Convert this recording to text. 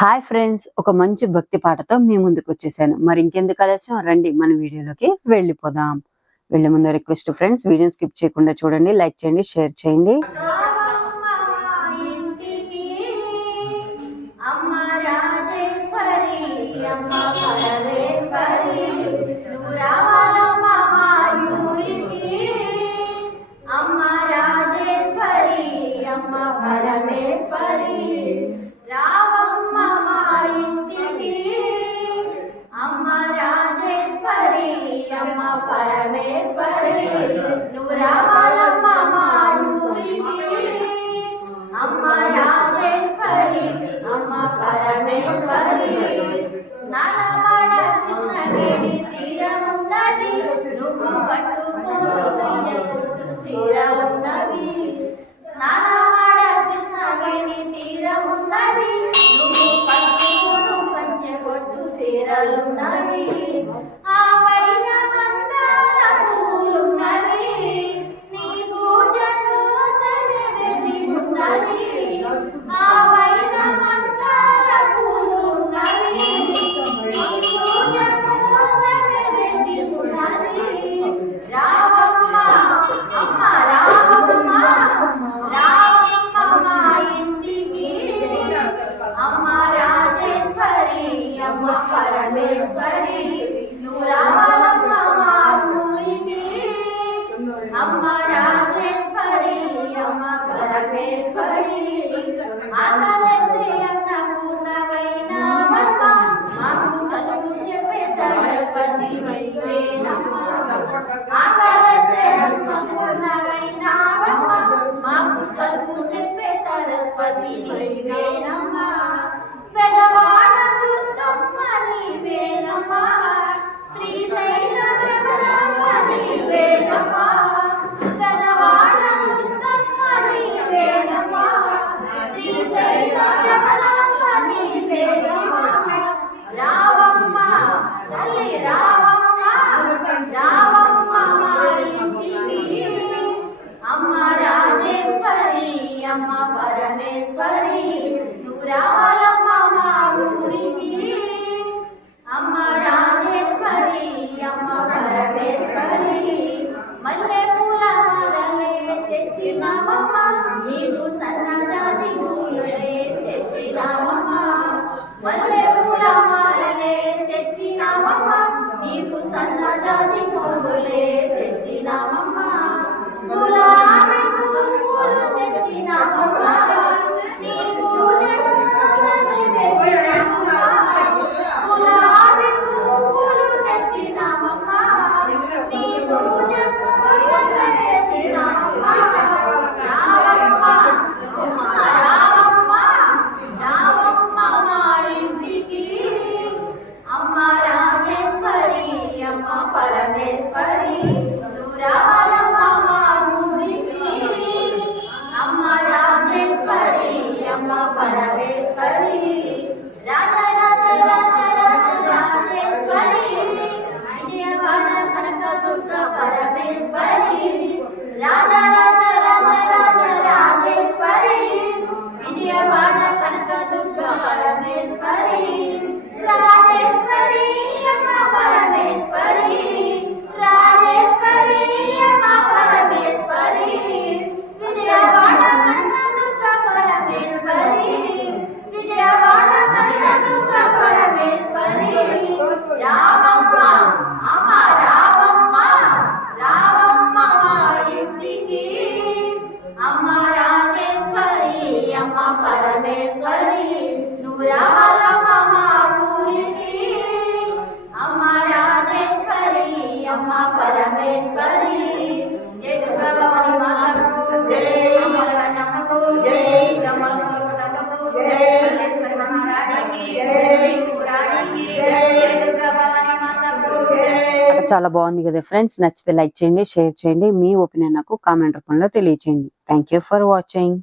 Hi friends, ఒక మంచి భక్తి పాటతో మీ ముందుకు వచ్చేసాను. మరి ఇంకెందుకు ఆలస్యం, రండి మన వీడియోలోకి వెళ్ళిపోదాం. వెళ్ళే ముందు రిక్వెస్ట్ ఫ్రెండ్స్, వీడియోని స్కిప్ చేయకుండా చూడండి, లైక్ చేయండి, షేర్ చేయండి. పరమేశ్వరి నువ్వు రావాలమ్మ మా ఊరికి అమ్మ రాజేశ్వరి అమ్మ పరమేశ్వరి స్నానమాడ కృష్ణవేణి తీరమున్నది నువ్వు పట్టుకోను చీర ఉన్నది స్నానమాడ కృష్ణవేణి తీరమున్నది నువ్వు పట్టుకోను పంచె కొట్టు చీరలున్నది పరమేశ్వరి నువ్వు రావాలమ్మ మా ఊరికి అమ్మ రాజేశ్వరి అమ్మ పరమేశ్వరి ఆకలిస్తే అన్నపూర్ణమైన మాకు చదువు చెప్పే సరస్వతి ఆకలిస్తే అన్నపూర్ణమైన మాకు చదువు చెప్పే సరస్వతి నీవేనమ్మా పెదవాడ దుర్గమ్మ నీవేనమ్మా శ్రీశైల బ్రహ్మమ్మ నీవేనమ్మా పెదవాడ దుర్గమ్మ నీవేనమ్మా శ్రీశైల బ్రహ్మమ్మ నీవేనమ్మా రావమ్మ తల్లి రావమ్మ రావమ్మ మా ఇంటికి అమ్మ రాజేశ్వరి అమ్మ పరమేశ్వరి నువ్వు రావాలమ్మ మా ఊరికి అమ్మ రాజేశ్వరి అమ్మ పరమేశ్వరి మల్లె పూల మాలలే తెచ్చినామమ్మ నీకు సన్నజాజి పూలే తెచ్చినామమ్మ మల్లె పూల మాలలే తెచ్చినామమ్మ నీకు సన్నజాజి పూలే తెచ్చినామమ్మ గులాబీ పూలు తెచ్చినామమ్మ నీ పూజ గులాబీ పూలు తెచ్చినామమ్మ నీ పూజ తెచ్చినామమ్మ రావమ్మ రావమ్మ రావమ్మ మా ఇంటికి అమ్మ రాజేశ్వరి అమ్మ పరమేశ్వరి నువ్వు రావాలమ్మ మా ఊరికి అమ్మ రాజేశ్వరి అమ్మ పరమేశ్వరి రాజ రాజ రాజ రాజ రాజేశ్వరి విజయవాడ కనకదుర్గ పరమేశ్వరి రాజ రాజ రాజ రాజ రాజేశ్వరి విజయవాడ కనకదుర్గ పరమేశ్వరి రాజేశ్వరి అమ్మ పరమేశ్వరి రాజేశ్వరి అమ్మ పరమేశ్వరి విజయవాడ కనకదుర్గ పరమేశ్వరి విజయవాడ కనకదుర్గ పరమేశ్వరి రావమ్మ అమ్మ రావమ్మ రావమ్మ మా ఇంటికి అమ్మ రాజేశ్వరి అమ్మ పరమేశ్వరి నువ్వు రావాలమ్మ మా ఊరికి అమ్మ రాజేశ్వరి అమ్మ పరమేశ్వరి ఎదుగవని మాతకు జై అమరనమ్మకు జై బ్రహ్మకు జై మల్లేశ్వరి మహారాణికి జై పురాణికి జై ఎదుగవని మాతకు జై. చాలా బాగుంది కదా ఫ్రెండ్స్, నచ్చితే లైక్ చేయండి, షేర్ చేయండి, మీ ఒపీనియన్ నాకు కామెంట్ రూపంలో తెలియచేయండి. Thank you for watching.